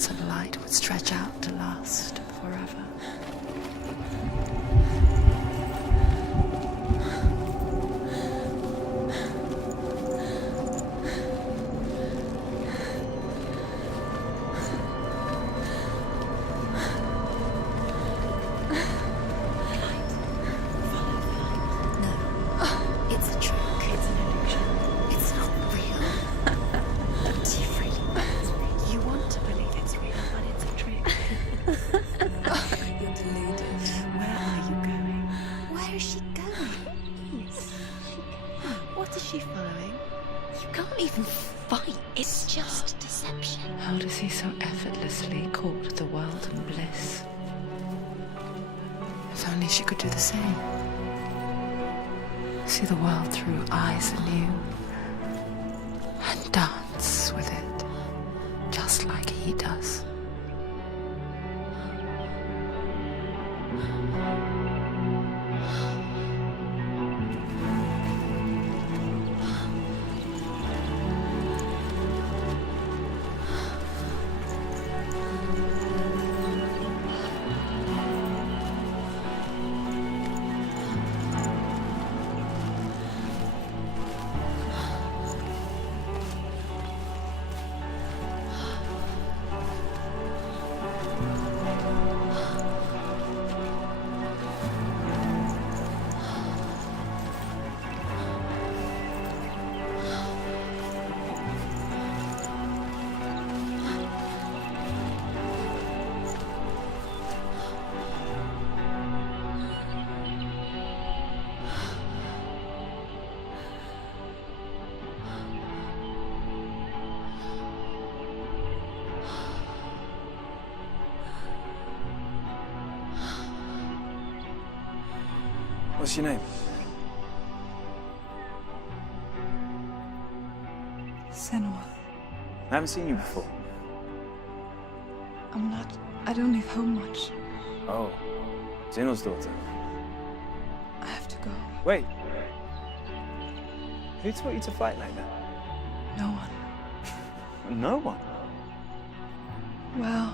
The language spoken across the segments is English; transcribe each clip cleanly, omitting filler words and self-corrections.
so the light would stretch out to last forever. How does he so effortlessly court the world and bliss? If only she could do the same. See the world through eyes anew and dance with it, just like he does. What's your name? Senua. I haven't seen you before. I don't leave home much. Oh, Zeno's daughter. I have to go. Wait. Who taught you to fight like that? No one. No one? Well,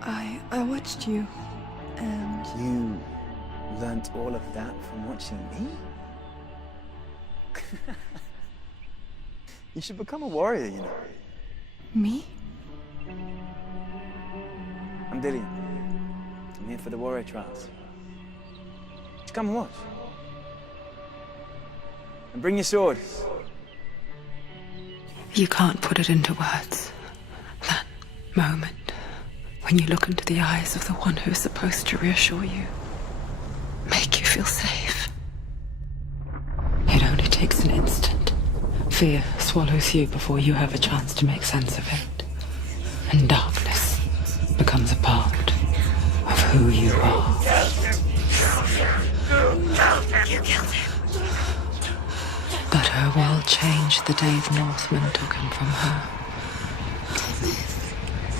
I watched you, and... You learnt all of that from watching me? You should become a warrior, you know. Me? I'm Dillian. I'm here for the warrior trials. Just come and watch. And bring your sword. You can't put it into words. That moment when you look into the eyes of the one who is supposed to reassure you, make you feel safe. It only takes an instant. Fear swallows you before you have a chance to make sense of it. And darkness becomes a part of who you are. You killed him. But her world changed the day the Northmen took him from her.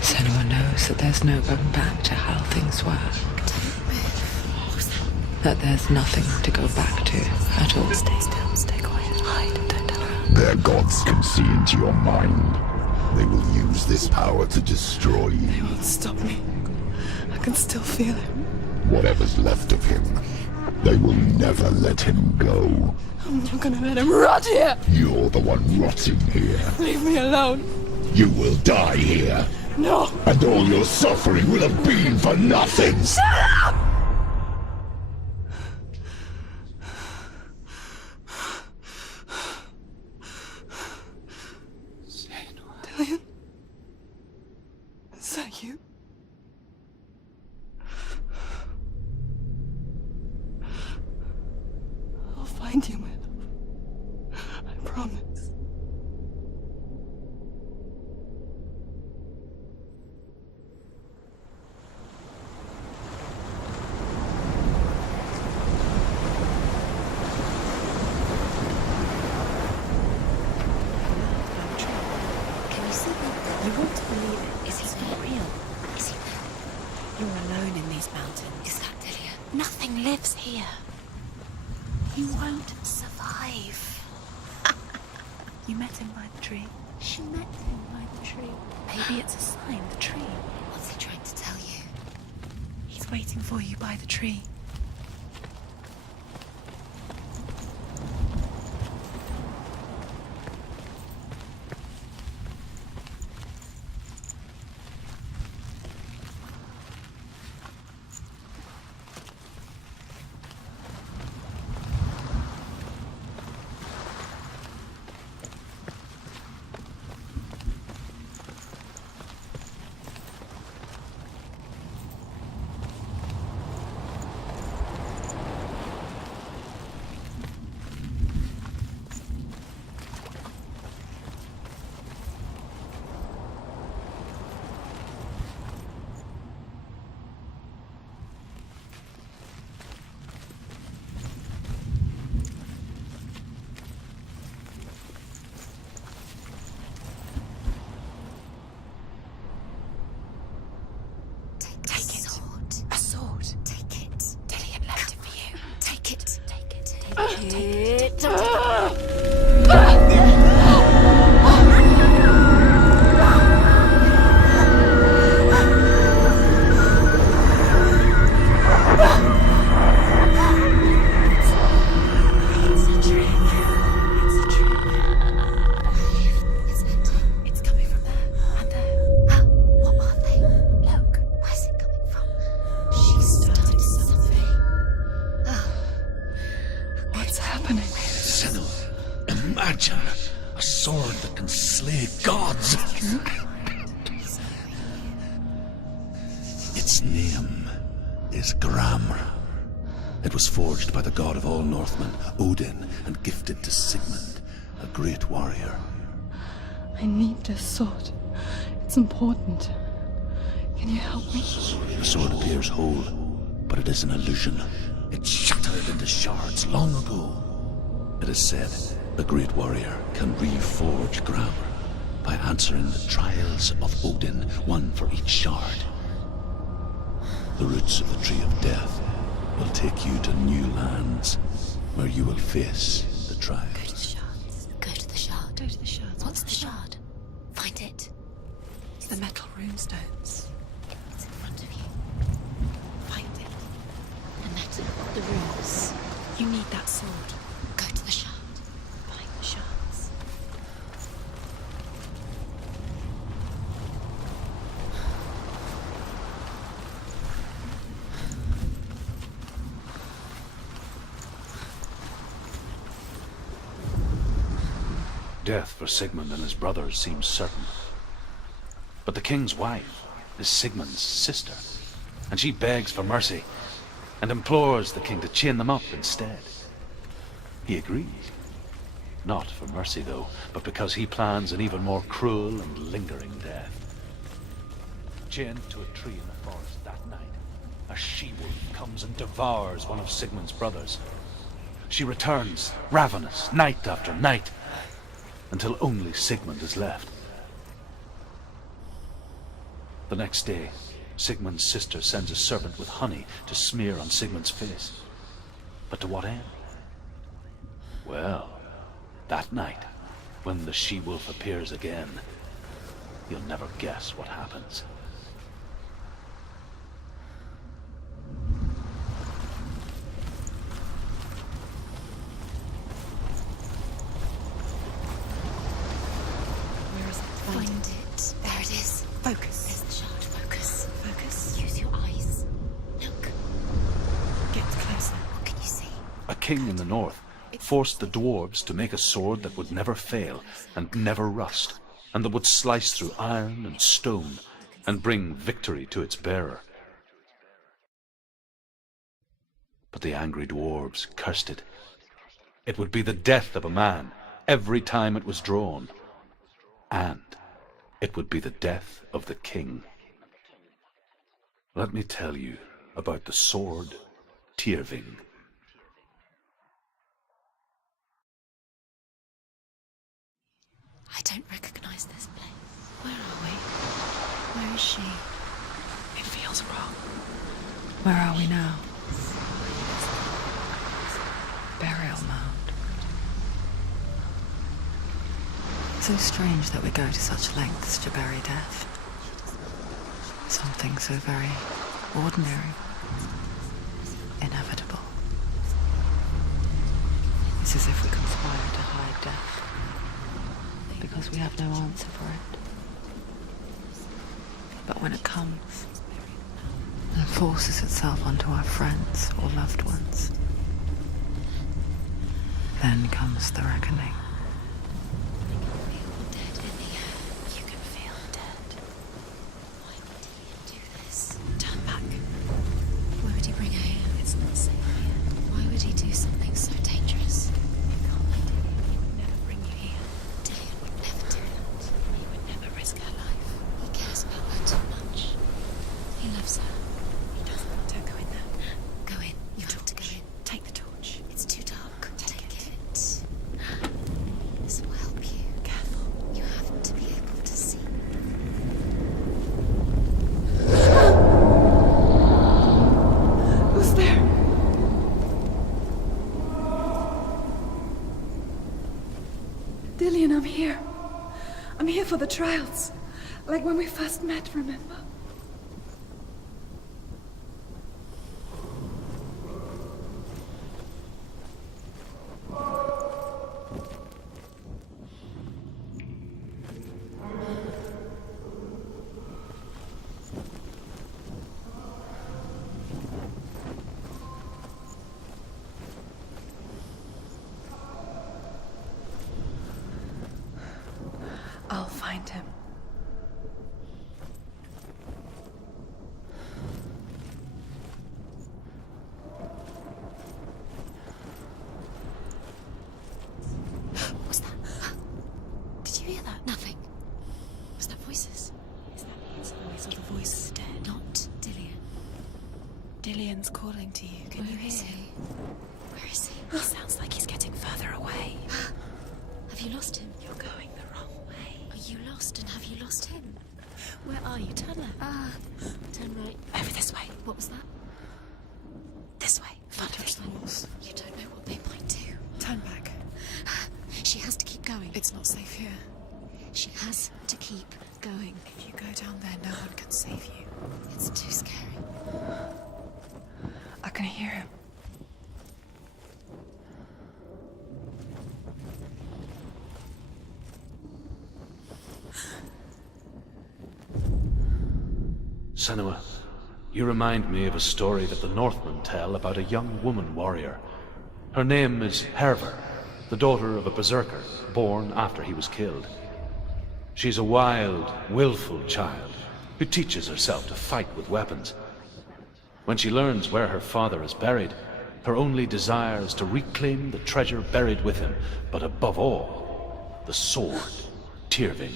Senua knows that there's no going back to how things were. That there's nothing to go back to at all. Stay still, stay quiet, hide, don't tell her. Their gods can see into your mind. They will use this power to destroy you. They won't stop me. I can still feel him. Whatever's left of him, they will never let him go. I'm not gonna let him rot here! You're the one rotting here. Leave me alone. You will die here. No! And all your suffering will have been for nothing. Shut up! Dillian? Is that you? I'll find you, my love. I promise. You want to believe it. Is he not real? Is he there? You're alone in these mountains. Is that Dillian? Nothing lives here. You won't survive. You met him by the tree. She met him by the Tree. Maybe it's a sign, the tree. What's he trying to tell you? He's waiting for you by the tree. Imagine a sword that can slay gods. Its name is Gramr. It was forged by the god of all Northmen, Odin, and gifted to Sigmund, a great warrior. I need this sword. It's important. Can you help me? The sword appears whole, but it is an illusion. It shattered into shards long ago. It is said a great warrior can reforge Gramr by answering the trials of Odin, one for each shard. The roots of the Tree of Death will take you to new lands where you will face the trials. Go to the shards. Go to the shard. Go to the shards. What's the shard? Find it. It's the metal runestones. It's in front of you. Find it. The metal, the runes. You need that sword. Go to the shard. Find the shards. Death for Sigmund and his brothers seems certain. But the king's wife is Sigmund's sister, and she begs for mercy and implores the king to chain them up instead. He agrees. Not for mercy, though, but because he plans an even more cruel and lingering death. Chained to a tree in the forest that night, a she-wolf comes and devours one of Sigmund's brothers. She returns, ravenous, night after night, until only Sigmund is left. The next day, Sigmund's sister sends a servant with honey to smear on Sigmund's face. But to what end? Well, that night, when the she-wolf appears again, you'll never guess what happens. Where is it? Find it. There it is. Focus. There's the shard. Focus. Focus. Use your eyes. Look. Get closer. What can you see? A king in the north forced the dwarves to make a sword that would never fail and never rust, and that would slice through iron and stone and bring victory to its bearer. But the angry dwarves cursed it. It would be the death of a man every time it was drawn, and it would be the death of the king. Let me tell you about the sword Tyrving. I don't recognize this place. Where are we? Where is she? It feels wrong. Where are we now? Burial mound. so strange that we go to such lengths to bury death. Something so very ordinary, inevitable. It's as if we conspire to hide death, because we have no answer for it. But when it comes, and forces itself onto our friends or loved ones, then comes the reckoning. You can feel dead. Why would he do this? Turn back. Why would he bring her here? It's not safe here. Why would he do something so dangerous? It can't be Dillian. He would never bring you here. Dillian would never do that. He would never risk her life. He cares about her too much. He loves her. He doesn't. Don't go in there. Go in. You have to go in. Take the torch. It's too dark. Take it. This will help you. Careful. You have to be able to see. Who's there? Dillian, I'm here. I'm here for the trials. Like when we first met, remember? I'll find him. What was that? Did you hear that? Nothing. Was that voices? Is that his voice or the voice of the dead? Not Dillian. Dillian's calling to you. Can you Where is hear? he? Where is he? He sounds like he's getting further away. Have you lost him? You're going the wrong way. Are you lost and have you lost him? Where are you? Turn left. Turn right. Over this way. What was that? This way. Don't touch the walls. You don't know what they might do. Turn back. She has to keep going. It's not safe here. She has to keep going. If you go down there, no one can save you. It's too scary. I can hear him. Senua, you remind me of a story that the Northmen tell about a young woman warrior. Her name is Herver, the daughter of a berserker born after he was killed. She's a wild, willful child who teaches herself to fight with weapons. When she learns where her father is buried, her only desire is to reclaim the treasure buried with him, but above all, the sword, Tyrving.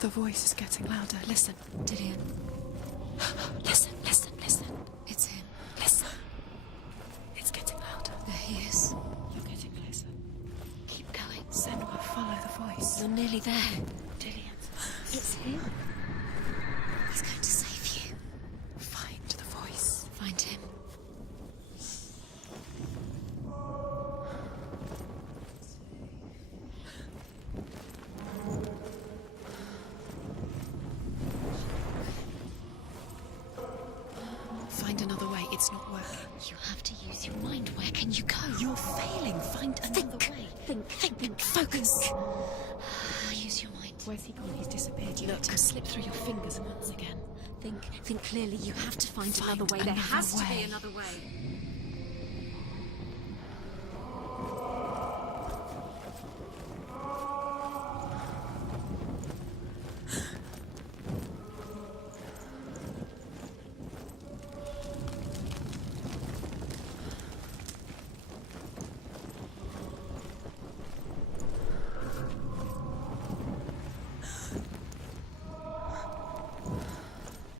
The voice is getting louder. Listen. Dillian. Listen, listen, listen. It's him. Listen. It's getting louder. There he is. You're getting closer. Keep going. Senua, follow the voice. You're nearly there. Dillian's It's him. He's going to save you. Find the voice. Find him. Find another way. It's not working. You have to use your mind. Where can you go? You're failing. Find another way. Think. Focus. Use your mind. Where's he gone? He's disappeared. Look, slip through your fingers once again. Think clearly. You have to find another way. There another has to way. be another way.